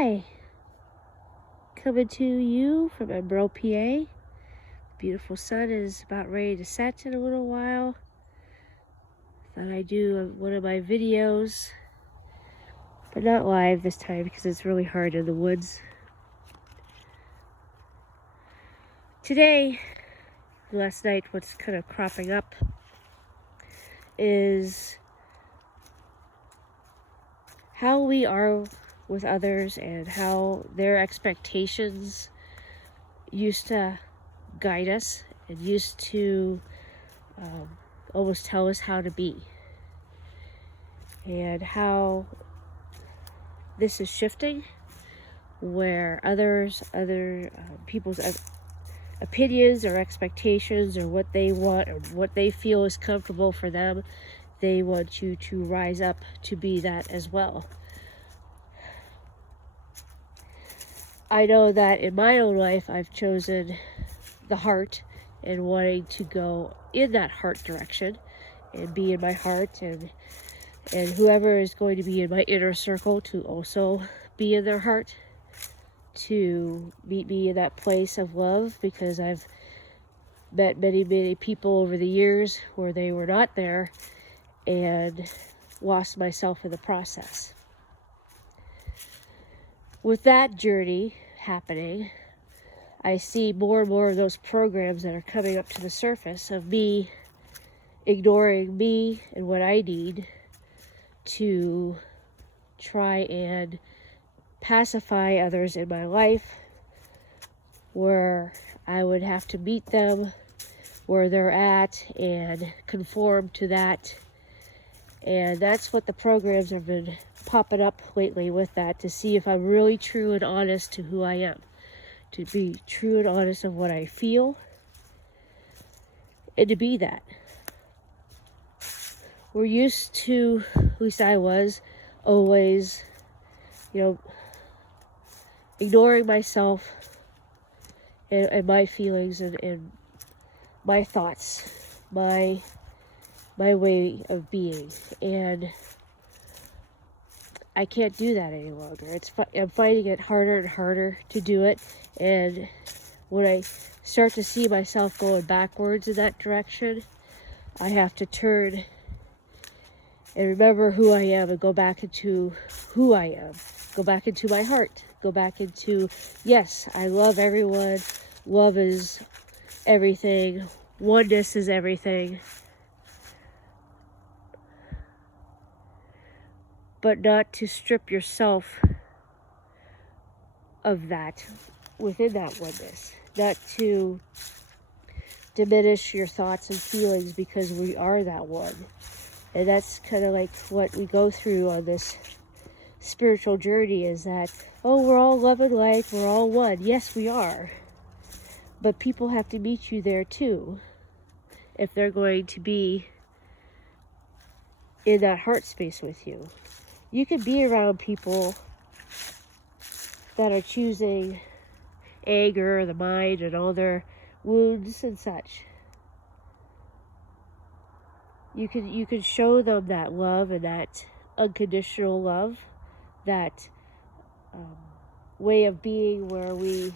Hi, coming to you from Emerald, PA. Beautiful sun is about ready to set in a little while. Thought I'd do one of my videos, but not live this time because it's really hard in the woods. Today, last night, what's kind of cropping up is how we are with others and how their expectations used to guide us and used to almost tell us how to be, and how this is shifting, where other people's opinions or expectations or what they want or what they feel is comfortable for them, they want you to rise up to be that as well. I know that in my own life, I've chosen the heart and wanting to go in that heart direction and be in my heart, and whoever is going to be in my inner circle to also be in their heart, to meet me in that place of love, because I've met many people over the years where they were not there and lost myself in the process. With that journey happening, I see more and more of those programs that are coming up to the surface of me ignoring me and what I need to try and pacify others in my life, where I would have to meet them where they're at and conform to that. And that's what the programs have been popping up lately with that, to see if I'm really true and honest to who I am, to be true and honest of what I feel, and to be that. We're used to, at least I was, always, ignoring myself and my feelings and my thoughts, my way of being. And I can't do that any longer. I'm finding it harder and harder to do it. And when I start to see myself going backwards in that direction, I have to turn and remember who I am and go back into who I am. Go back into my heart. Go back into, yes, I love everyone. Love is everything. Oneness is everything. But not to strip yourself of that within that oneness. Not to diminish your thoughts and feelings, because we are that one. And that's kind of like what we go through on this spiritual journey, is that, oh, we're all love and light, we're all one. Yes, we are. But people have to meet you there too, if they're going to be in that heart space with you. You can be around people that are choosing anger, the mind, and all their wounds and such. You can show them that love and that unconditional love, that way of being where we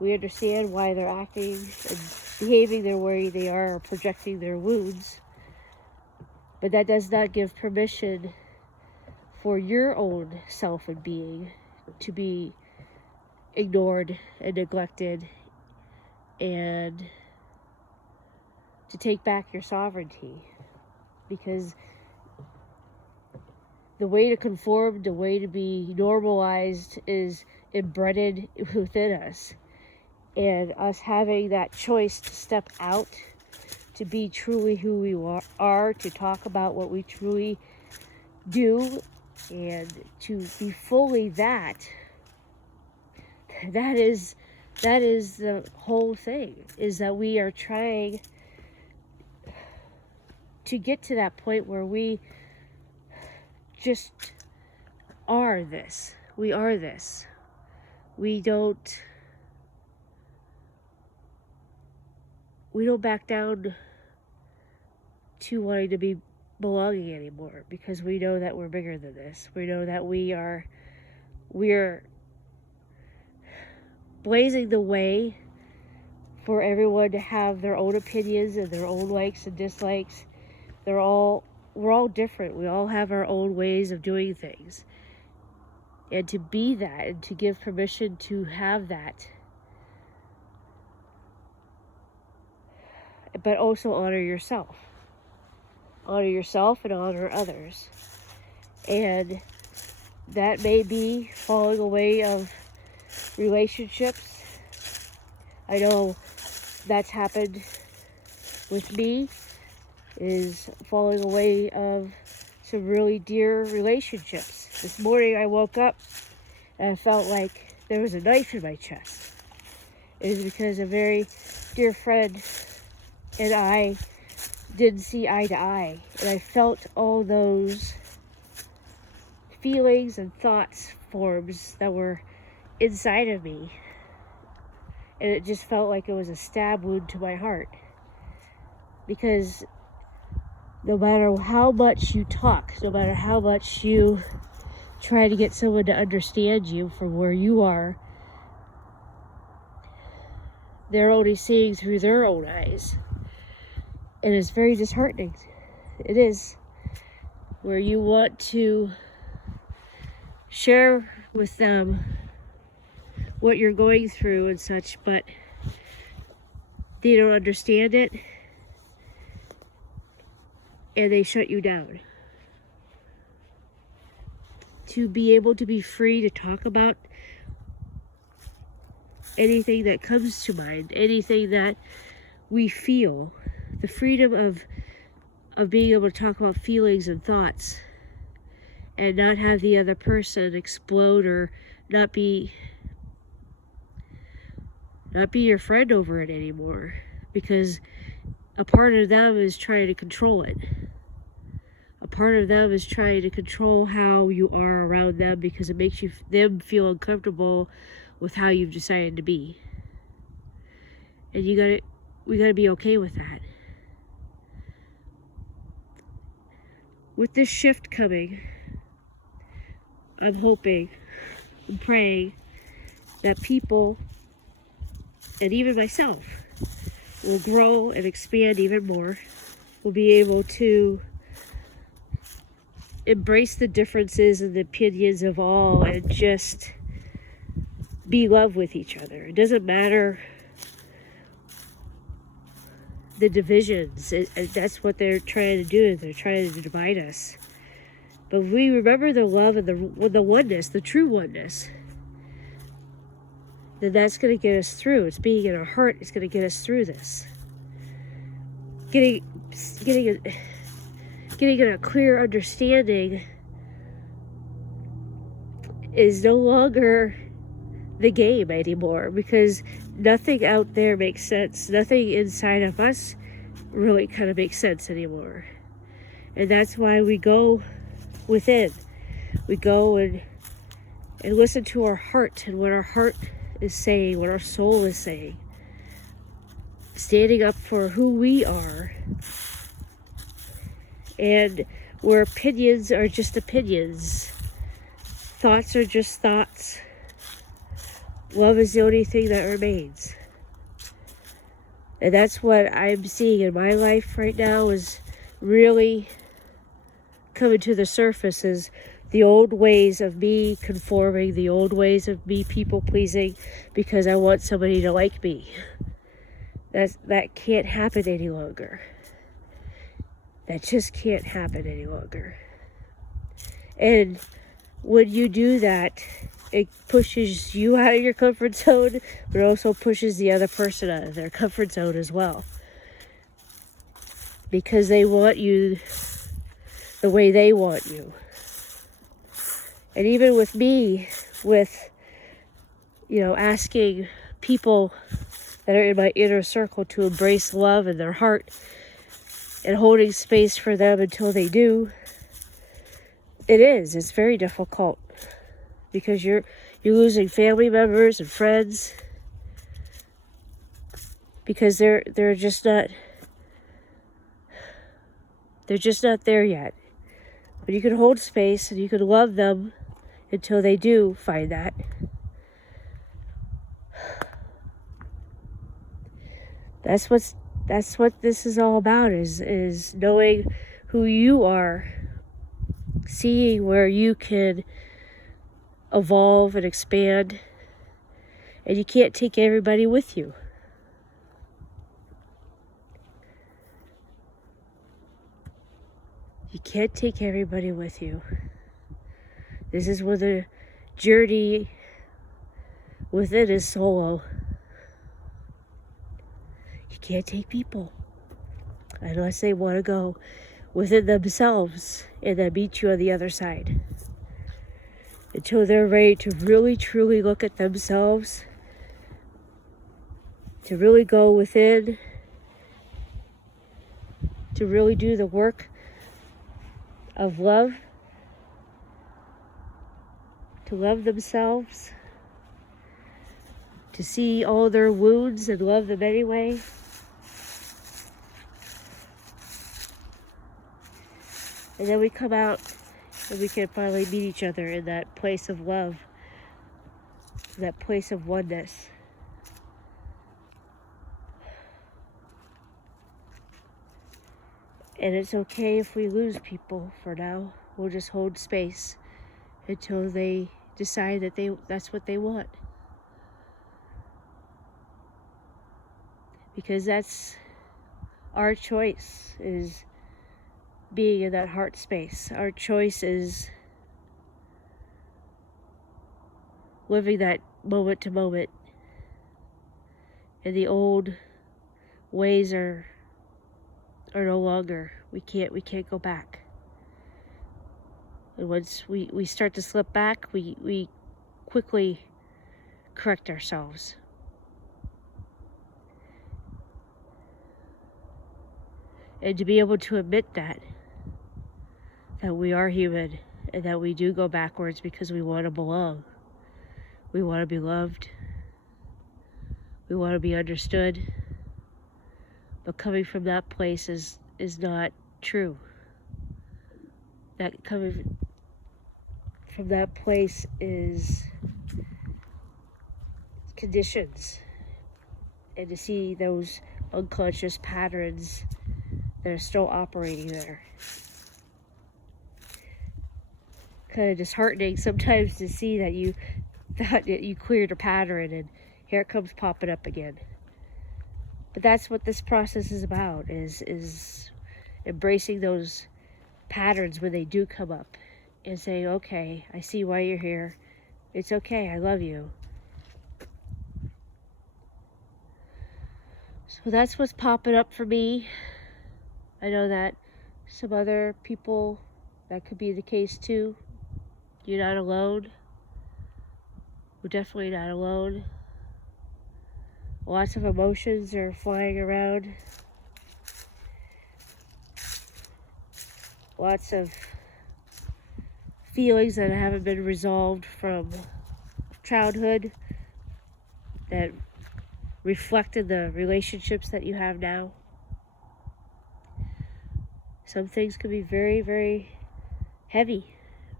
understand why they're acting and behaving the way they are, or projecting their wounds. But that does not give permission for your own self and being to be ignored and neglected, and to take back your sovereignty. Because the way to conform, the way to be normalized, is embedded within us. And us having that choice to step out, to be truly who we are, to talk about what we truly do, and to be fully that is the whole thing, is that we are trying to get to that point where we just are this. We are this. We don't back down to wanting to be belonging anymore, because we know that we're bigger than this. We know that we are we're blazing the way for everyone to have their own opinions and their own likes and dislikes. We're all different. We all have our own ways of doing things. And to be that and to give permission to have that. But also honor yourself. Honor yourself and honor others. And that may be falling away of relationships. I know that's happened with me, is falling away of some really dear relationships. This morning I woke up and I felt like there was a knife in my chest. It is because a very dear friend and I didn't see eye to eye. And I felt all those feelings and thoughts forms that were inside of me. And it just felt like it was a stab wound to my heart. Because no matter how much you talk, no matter how much you try to get someone to understand you from where you are, they're only seeing through their own eyes. And it's very disheartening. It is. Where you want to share with them what you're going through and such, but they don't understand it and they shut you down. To be able to be free to talk about anything that comes to mind, anything that we feel, the freedom of being able to talk about feelings and thoughts and not have the other person explode or not be your friend over it anymore, because a part of them is trying to control it. A part of them is trying to control how you are around them because it makes them feel uncomfortable with how you've decided to be. And we gotta be okay with that. With this shift coming, I'm hoping and praying that people, and even myself, will grow and expand even more. We'll be able to embrace the differences and the opinions of all and just be love with each other. It doesn't matter the divisions. That's what they're trying to do. They're trying to divide us. But we remember the love and the oneness, the true oneness, then that's going to get us through. It's being in our heart. It's going to get us through this. Getting a clear understanding is no longer the game anymore, because nothing out there makes sense. Nothing inside of us really kind of makes sense anymore. And that's why we go within. We go and listen to our heart and what our heart is saying, what our soul is saying. Standing up for who we are. And where opinions are just opinions. Thoughts are just thoughts. Love is the only thing that remains. And that's what I'm seeing in my life right now, is really coming to the surface, is the old ways of me conforming, the old ways of me people pleasing because I want somebody to like me. That can't happen any longer. That just can't happen any longer. And when you do that, it pushes you out of your comfort zone, but also pushes the other person out of their comfort zone as well. Because they want you the way they want you. And even with me, with, asking people that are in my inner circle to embrace love in their heart and holding space for them until they do, it's very difficult, because you're losing family members and friends because they're just not there yet. But you can hold space and you can love them until they do find that. That's what this is all about, is knowing who you are, seeing where you can evolve and expand, and you can't take everybody with you. You can't take everybody with you. This is where the journey within is solo. You can't take people unless they want to go within themselves and then meet you on the other side. Until they're ready to really, truly look at themselves, to really go within, to really do the work of love, to love themselves, to see all their wounds and love them anyway. And then we come out and we can finally meet each other in that place of love, that place of oneness. And it's okay if we lose people for now. We'll just hold space until they decide that that's what they want. Because that's our choice, is being in that heart space. Our choice is living that moment to moment. And the old ways are no longer. We can't go back. And once we start to slip back, we quickly correct ourselves. And to be able to admit that we are human and that we do go backwards because we want to belong. We want to be loved. We want to be understood. But coming from that place is not true. That coming from that place is conditions. And to see those unconscious patterns that are still operating there. Kind of disheartening sometimes to see that you thought that you cleared a pattern and here it comes popping up again. But that's what this process is about, is embracing those patterns when they do come up and saying, okay, I see why you're here. It's okay, I love you. So that's what's popping up for me. I know that some other people, that could be the case too. You're not alone. We're definitely not alone. Lots of emotions are flying around. Lots of feelings that haven't been resolved from childhood that reflected the relationships that you have now. Some things can be very, very heavy.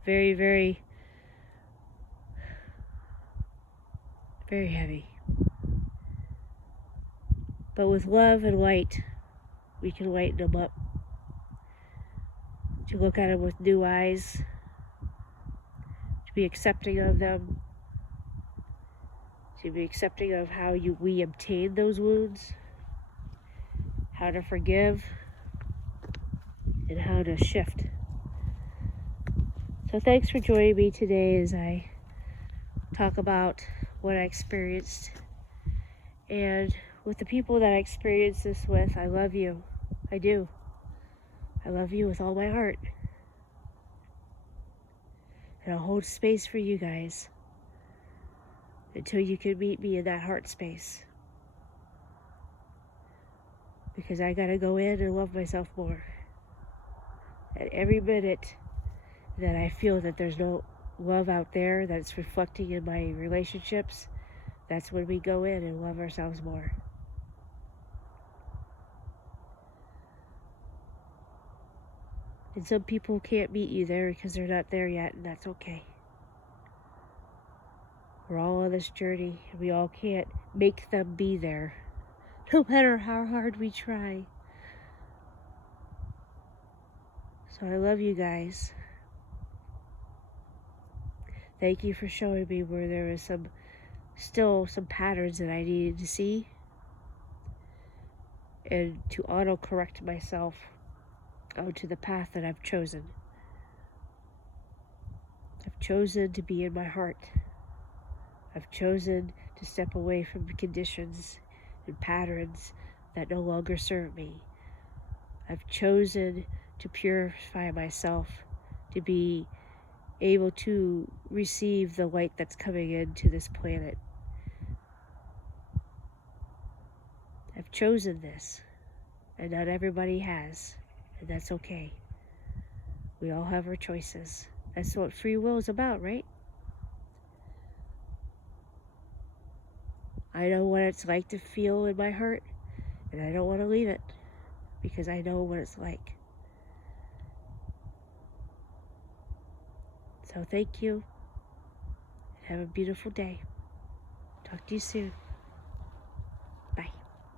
Very, very, very heavy. But with love and light, we can lighten them up. To look at them with new eyes. To be accepting of them. To be accepting of how we obtain those wounds. How to forgive. And how to shift. So thanks for joining me today as I talk about what I experienced. And with the people that I experienced this with, I love you. I do. I love you with all my heart. And I'll hold space for you guys until you can meet me in that heart space. Because I gotta go in and love myself more. At every minute that I feel that there's no love out there that's reflecting in my relationships, that's when we go in and love ourselves more. And some people can't meet you there because they're not there yet, and that's okay. We're all on this journey, and we all can't make them be there, no matter how hard we try. So I love you guys. Thank you for showing me where there was still some patterns that I needed to see, and to auto-correct myself onto the path that I've chosen. I've chosen to be in my heart. I've chosen to step away from the conditions and patterns that no longer serve me. I've chosen to purify myself, to be able to receive the light that's coming into this planet. I've chosen this, and not everybody has, and that's okay. We all have our choices. That's what free will is about, right? I know what it's like to feel in my heart, and I don't want to leave it, because I know what it's like. So thank you, and have a beautiful day. Talk to you soon.